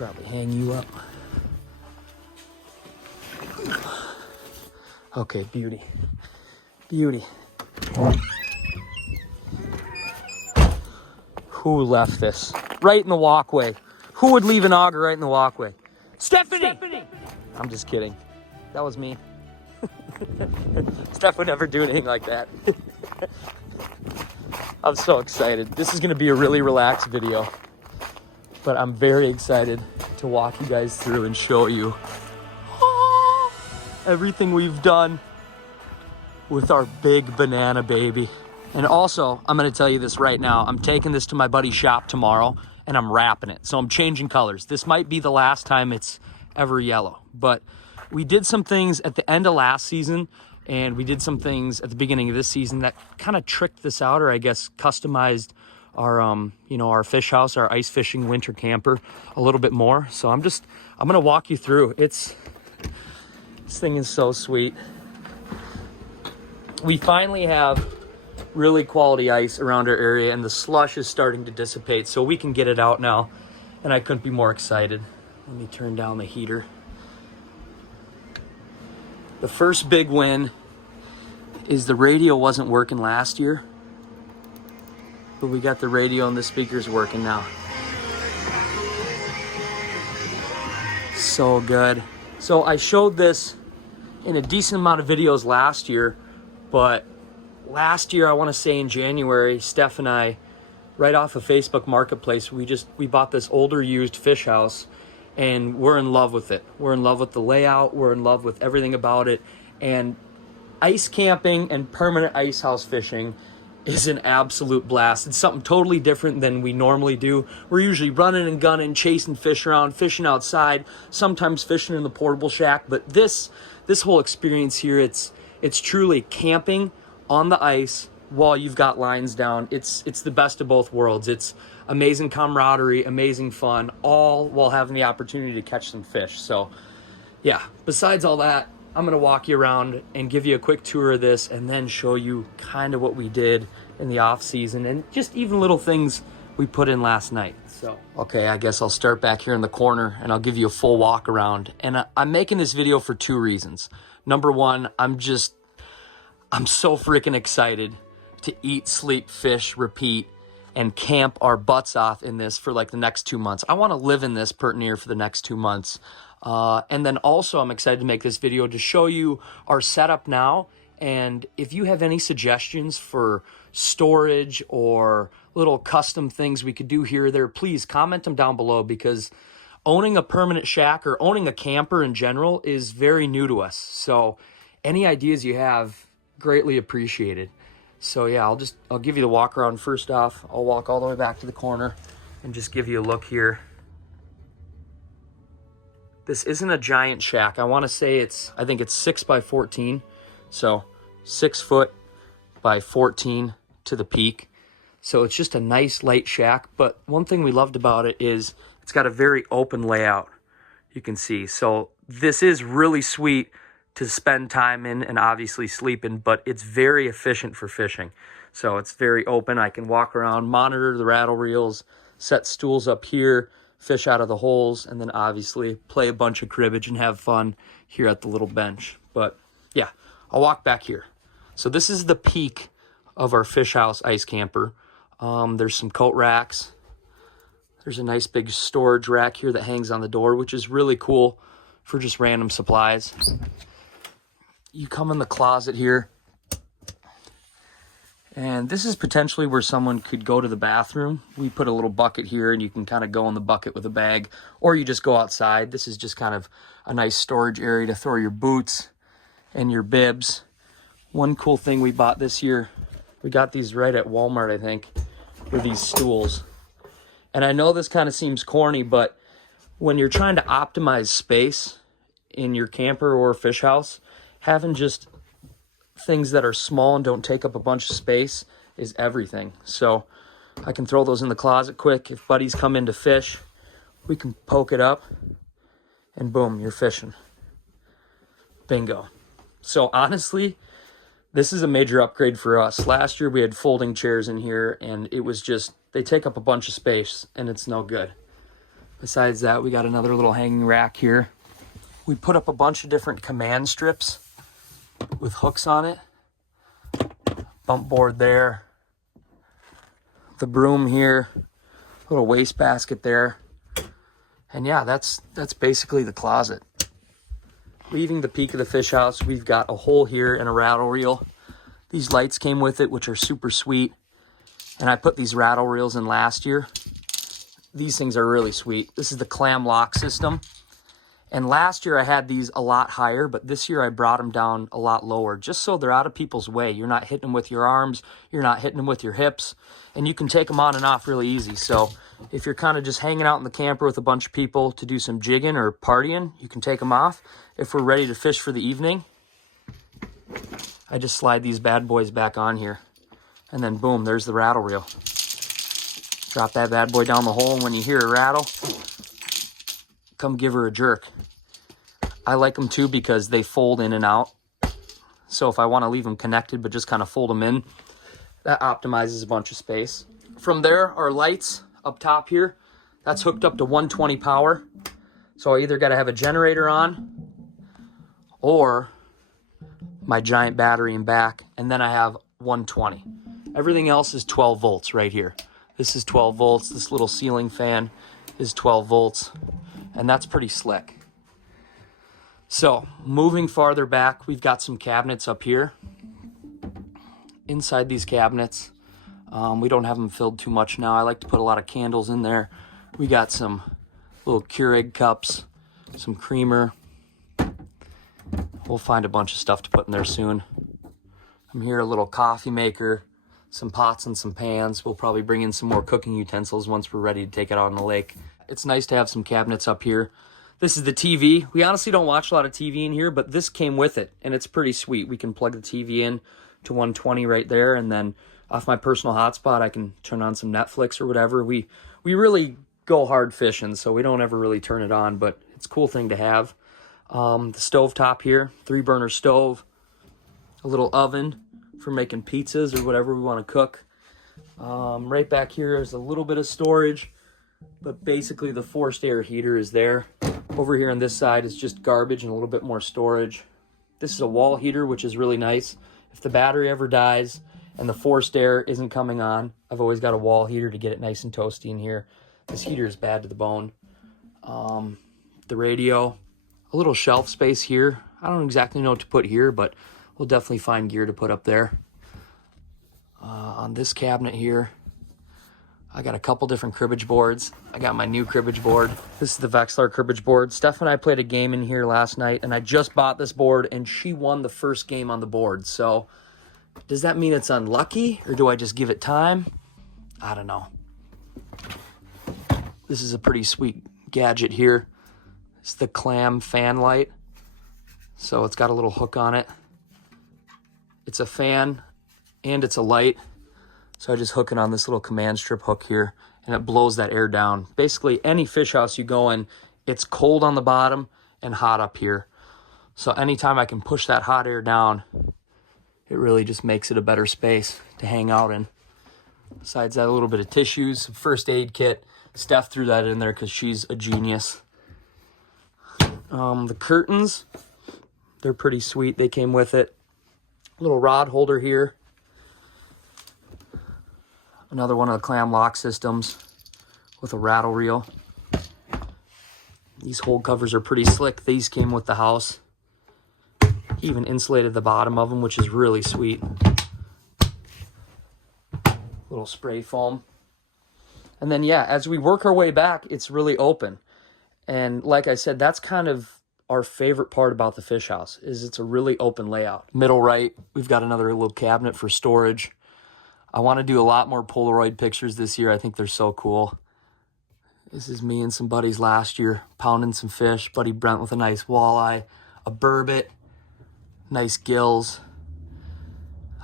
Probably hang you up. Okay, beauty. Beauty. Who left this? Right in the walkway. Who would leave an auger right in the walkway? Stephanie! I'm just kidding. That was me. Steph would never do anything like that. I'm so excited. This is going to be a really relaxed video, but I'm very excited to walk you guys through and show you everything we've done with our big banana baby. And also, I'm going to tell you this right now. I'm taking this to my buddy's shop tomorrow, and I'm wrapping it. So I'm changing colors. This might be the last time it's ever yellow, but we did some things at the end of last season, and we did some things at the beginning of this season that kind of tricked this out, or I guess customized our, our fish house, our ice fishing winter camper a little bit more. So I'm going to walk you through. This thing is so sweet. We finally have really quality ice around our area, and the slush is starting to dissipate, so we can get it out now, and I couldn't be more excited. Let me turn down the heater. The first big win is the radio wasn't working last year, but we got the radio and the speakers working now. So good. So I showed this in a decent amount of videos last year, but last year, I want to say in January, Steph and I, right off of Facebook Marketplace, we bought this older used fish house, and we're in love with it. We're in love with the layout. We're in love with everything about it. And ice camping and permanent ice house fishing is an absolute blast. It's something totally different than we normally do. We're usually running and gunning, chasing fish around, fishing outside, sometimes fishing in the portable shack. But this whole experience here, it's truly camping on the ice while you've got lines down. It's the best of both worlds. It's amazing camaraderie, amazing fun, all while having the opportunity to catch some fish. So yeah, besides all that, I'm gonna walk you around and give you a quick tour of this, and then show you kind of what we did in the off season, and just even little things we put in last night. So okay, I guess I'll start back here in the corner, and I'll give you a full walk around. And I'm making this video for two reasons. Number one, I'm so freaking excited to eat, sleep, fish, repeat, and camp our butts off in this for like the next 2 months. I want to live in this pert near for the next 2 months. And then also I'm excited to make this video to show you our setup now. And if you have any suggestions for storage or little custom things we could do here or there, please comment them down below, because owning a permanent shack or owning a camper in general is very new to us. So any ideas you have, greatly appreciated. So yeah, I'll give you the walk around. First off, I'll walk all the way back to the corner and just give you a look here. This isn't a giant shack. I want to say I think it's 6 by 14. So 6 foot by 14 to the peak. So it's just a nice light shack. But one thing we loved about it is it's got a very open layout, you can see. So this is really sweet to spend time in and obviously sleep in, but it's very efficient for fishing. So it's very open. I can walk around, monitor the rattle reels, set stools up here, fish out of the holes, and then obviously play a bunch of cribbage and have fun here at the little bench. But yeah, I'll walk back here. So this is the peak of our fish house ice camper. There's some coat racks. There's a nice big storage rack here that hangs on the door, which is really cool for just random supplies. You come in the closet here, and this is potentially where someone could go to the bathroom. We put a little bucket here, and you can kind of go in the bucket with a bag, or you just go outside. This is just kind of a nice storage area to throw your boots and your bibs. One cool thing we bought this year, we got these right at Walmart, I think, were these stools. And I know this kind of seems corny, but when you're trying to optimize space in your camper or fish house, having just things that are small and don't take up a bunch of space is everything. So I can throw those in the closet quick. If buddies come in to fish, we can poke it up and boom, you're fishing. Bingo. So honestly, this is a major upgrade for us. Last year we had folding chairs in here, and it was just, they take up a bunch of space and it's no good. Besides that, we got another little hanging rack here. We put up a bunch of different command strips with hooks on it. Bump board there. The broom here. Little waste basket there. And yeah, that's basically the closet. Leaving the peak of the fish house, we've got a hole here and a rattle reel. These lights came with it, which are super sweet. And I put these rattle reels in last year. These things are really sweet. This is the clam lock system. And last year I had these a lot higher, but this year I brought them down a lot lower, just so they're out of people's way. You're not hitting them with your arms, you're not hitting them with your hips, and you can take them on and off really easy. So if you're kind of just hanging out in the camper with a bunch of people to do some jigging or partying, you can take them off. If we're ready to fish for the evening, I just slide these bad boys back on here, and then boom, there's the rattle reel. Drop that bad boy down the hole, and when you hear a rattle, come give her a jerk. I like them too because they fold in and out. So if I want to leave them connected but just kind of fold them in, that optimizes a bunch of space. From there, our lights up top here, that's hooked up to 120 power. So I either got to have a generator on or my giant battery in back, and then I have 120. Everything else is 12 volts right here. This is 12 volts. This little ceiling fan is 12 volts. And that's pretty slick. So moving farther back, we've got some cabinets up here. Inside these cabinets, we don't have them filled too much now. I like to put a lot of candles in there. We got some little Keurig cups, some creamer. We'll find a bunch of stuff to put in there soon. I'm here, a little coffee maker, some pots and some pans. We'll probably bring in some more cooking utensils once we're ready to take it out on the lake. It's nice to have some cabinets up here. This is the TV. We honestly don't watch a lot of TV in here, but this came with it, and it's pretty sweet. We can plug the TV in to 120 right there, and then off my personal hotspot, I can turn on some Netflix or whatever. We really go hard fishing, so we don't ever really turn it on, but it's a cool thing to have. The stove top here, 3-burner stove, a little oven for making pizzas or whatever we want to cook. Right back here is a little bit of storage, but basically the forced air heater is there. Over here on this side is just garbage and a little bit more storage. This is a wall heater, which is really nice. If the battery ever dies and the forced air isn't coming on, I've always got a wall heater to get it nice and toasty in here. This heater is bad to the bone. The radio, a little shelf space here. I don't exactly know what to put here, but we'll definitely find gear to put up there. On this cabinet here, I got a couple different cribbage boards. I got my new cribbage board. This is the Vexilar cribbage board. Steph and I played a game in here last night, and I just bought this board, and she won the first game on the board. So does that mean it's unlucky, or do I just give it time? I don't know. This is a pretty sweet gadget here. It's the clam fan light. So it's got a little hook on it. It's a fan, and it's a light. So I just hook it on this little command strip hook here, and it blows that air down. Basically, any fish house you go in, it's cold on the bottom and hot up here. So anytime I can push that hot air down, it really just makes it a better space to hang out in. Besides that, a little bit of tissues, some first aid kit. Steph threw that in there because she's a genius. The curtains, they're pretty sweet. They came with it. Little rod holder here. Another one of the clam lock systems with a rattle reel. These hold covers are pretty slick. These came with the house. He even insulated the bottom of them, which is really sweet. Little spray foam. And then, yeah, as we work our way back, it's really open. And like I said, that's kind of our favorite part about the fish house, is it's a really open layout. Middle right, we've got another little cabinet for storage. I want to do a lot more Polaroid pictures this year. I think they're so cool. This is me and some buddies last year pounding some fish. Buddy Brent with a nice walleye, a burbot, nice gills.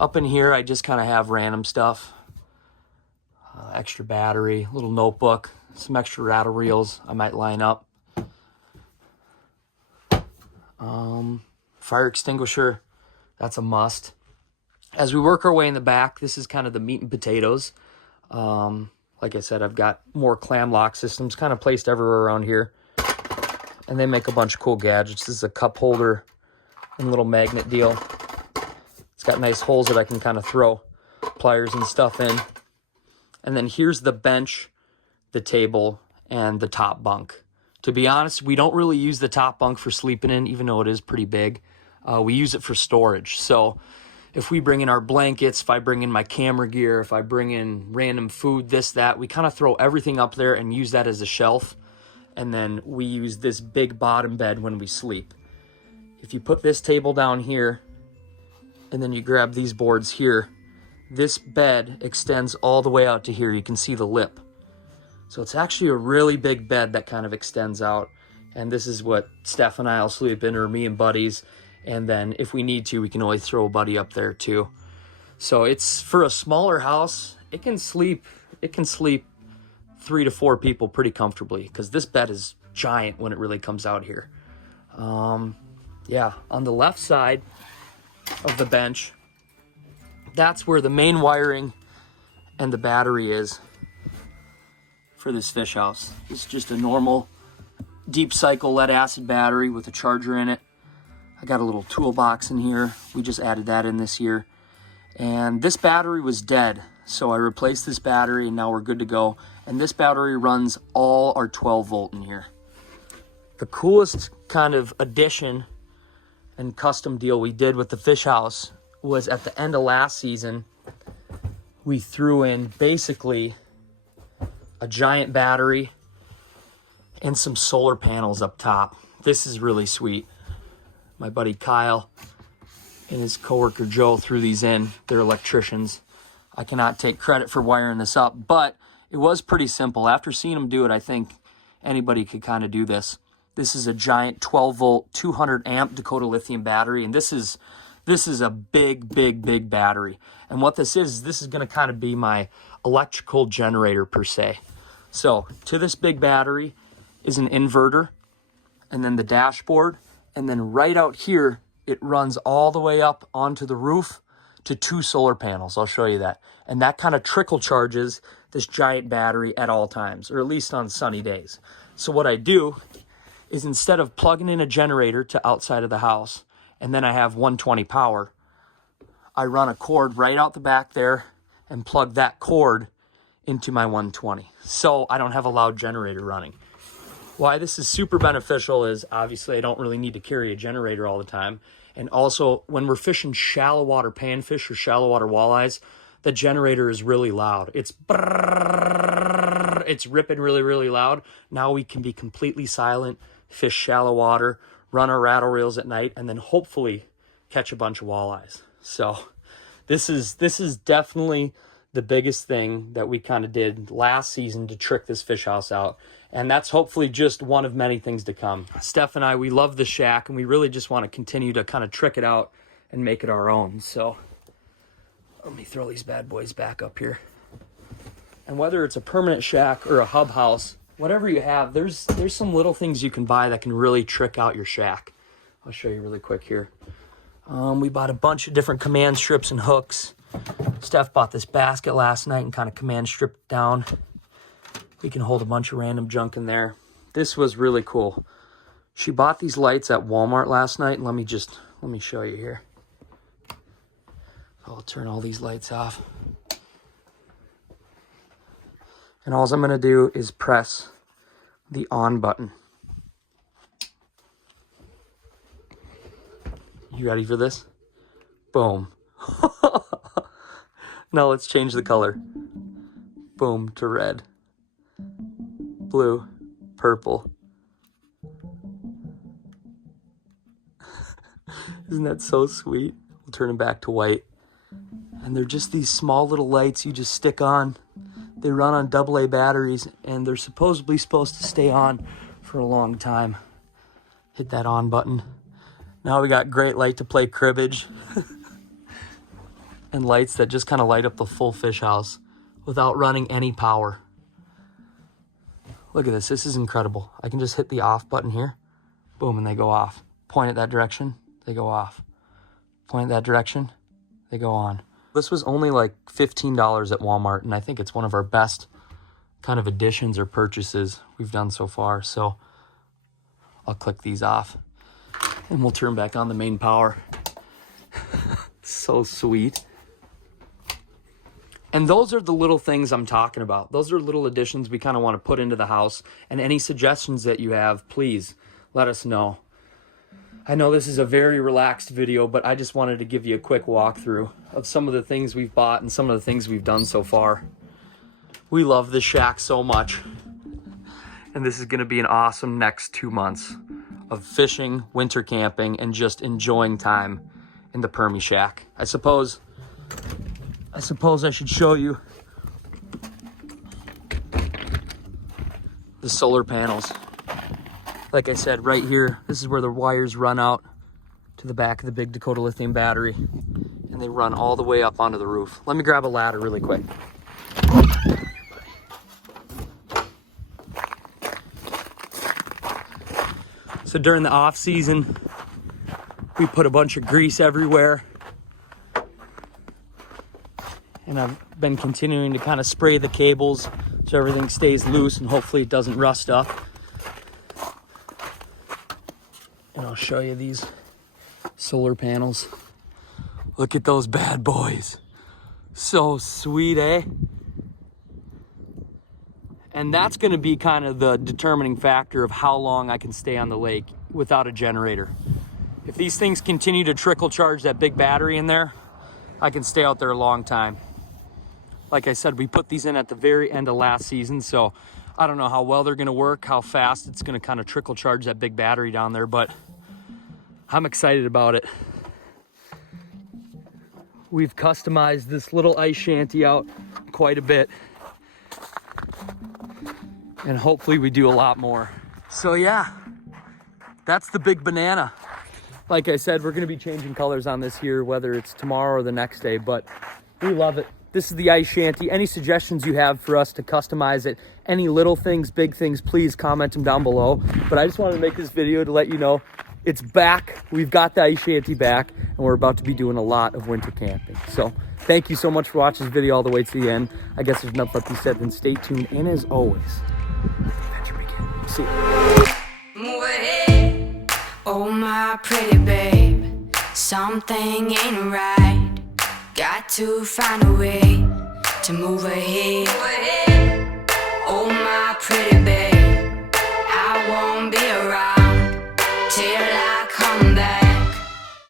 Up in here, I just kind of have random stuff. Extra battery, little notebook, some extra rattle reels I might line up. Fire extinguisher, that's a must. As we work our way in the back, this is kind of the meat and potatoes. Like Like I said, I've got more clam lock systems kind of placed everywhere around here. And they make a bunch of cool gadgets. This is a cup holder and little magnet deal. It's got nice holes that I can kind of throw pliers and stuff in. And then here's the bench, the table, and the top bunk. To be honest, we don't really use the top bunk for sleeping in, even though it is pretty big. We use it for storage. So if we bring in our blankets, if I bring in my camera gear, if I bring in random food, this, that, we kind of throw everything up there and use that as a shelf. And then we use this big bottom bed when we sleep. If you put this table down here, and then you grab these boards here, this bed extends all the way out to here. You can see the lip. So it's actually a really big bed that kind of extends out. And this is what Steph and I will sleep in, or me and buddies. And then if we need to, we can always throw a buddy up there too. So it's, for a smaller house, it can sleep 3 to 4 people pretty comfortably, because this bed is giant when it really comes out here. Yeah, on the left side of the bench, that's where the main wiring and the battery is for this fish house. It's just a normal deep cycle lead acid battery with a charger in it. I got a little toolbox in here. We just added that in this year. And this battery was dead, so I replaced this battery and now we're good to go. And this battery runs all our 12 volt in here. The coolest kind of addition and custom deal we did with the fish house was at the end of last season. We threw in basically a giant battery and some solar panels up top. This is really sweet. My buddy Kyle and his coworker Joe threw these in. They're electricians. I cannot take credit for wiring this up, but it was pretty simple. After seeing them do it, I think anybody could kind of do this. This is a giant 12 volt, 200 amp Dakota lithium battery, and this is a big battery. And what this is going to kind of be my electrical generator per se. So to this big battery is an inverter, and then the dashboard, and then right out here, it runs all the way up onto the roof to 2 solar panels. I'll show you that. And that kind of trickle charges this giant battery at all times, or at least on sunny days. So what I do is, instead of plugging in a generator to outside of the house, and then I have 120 power, I run a cord right out the back there and plug that cord into my 120. So I don't have a loud generator running. Why this is super beneficial is, obviously I don't really need to carry a generator all the time. And also, when we're fishing shallow water panfish or shallow water walleyes, the generator is really loud. It's ripping really loud. Now we can be completely silent, fish shallow water, run our rattle reels at night, and then hopefully catch a bunch of walleyes. So this is definitely the biggest thing that we kind of did last season to trick this fish house out. And that's hopefully just one of many things to come. Steph and I, we love the shack, and we really just want to continue to kind of trick it out and make it our own. So let me throw these bad boys back up here. And whether it's a permanent shack or a hub house, whatever you have, there's some little things you can buy that can really trick out your shack. I'll show you really quick here. We bought a bunch of different command strips and hooks. Steph bought this basket last night and kind of command stripped it down. We can hold a bunch of random junk in there. This was really cool. She bought these lights at Walmart last night, and let me show you here. I'll turn all these lights off. And all I'm gonna do is press the on button. You ready for this? Boom. Now let's change the color. Boom to red. Blue, purple. Isn't that so sweet? We'll turn them back to white. And they're just these small little lights you just stick on. They run on AA batteries, and they're supposed to stay on for a long time. Hit that on button. Now we got great light to play cribbage. And lights that just kind of light up the full fish house without running any power. Look at this. This is incredible. I can just hit the off button here. Boom, and they go off. Point it that direction, they go off. Point that direction, they go on. This was only like $15 at Walmart, and I think it's one of our best kind of additions or purchases we've done so far. So I'll click these off and we'll turn back on the main power. So sweet. And those are the little things I'm talking about. Those are little additions we kind of want to put into the house. And any suggestions that you have, please let us know. I know this is a very relaxed video, but I just wanted to give you a quick walkthrough of some of the things we've bought and some of the things we've done so far. We love this shack so much. And this is going to be an awesome next 2 months of fishing, winter camping, and just enjoying time in the Permy shack. I suppose I should show you the solar panels. Like I said, right here, this is where the wires run out to the back of the big Dakota lithium battery, and they run all the way up onto the roof. Let me grab a ladder really quick. So during the off season, we put a bunch of grease everywhere. And I've been continuing to kind of spray the cables so everything stays loose and hopefully it doesn't rust up. And I'll show you these solar panels. Look at those bad boys. So sweet, eh? And that's going to be kind of the determining factor of how long I can stay on the lake without a generator. If these things continue to trickle charge that big battery in there, I can stay out there a long time. Like I said, we put these in at the very end of last season, so I don't know how well they're gonna work, how fast it's gonna kind of trickle charge that big battery down there, but I'm excited about it. We've customized this little ice shanty out quite a bit, and hopefully we do a lot more. So yeah, that's the big banana. Like I said, we're gonna be changing colors on this here, whether it's tomorrow or the next day, but we love it. This is the ice shanty. Any suggestions you have for us to customize it, any little things, big things, please comment them down below. But I just wanted to make this video to let you know it's back. We've got the ice shanty back, and we're about to be doing a lot of winter camping. So thank you so much for watching this video all the way to the end. I guess there's enough left to be said, then stay tuned. And as always, let the adventure begin. See you. Oh my pretty babe, something ain't right. Got to find a way to move ahead. Oh my pretty babe.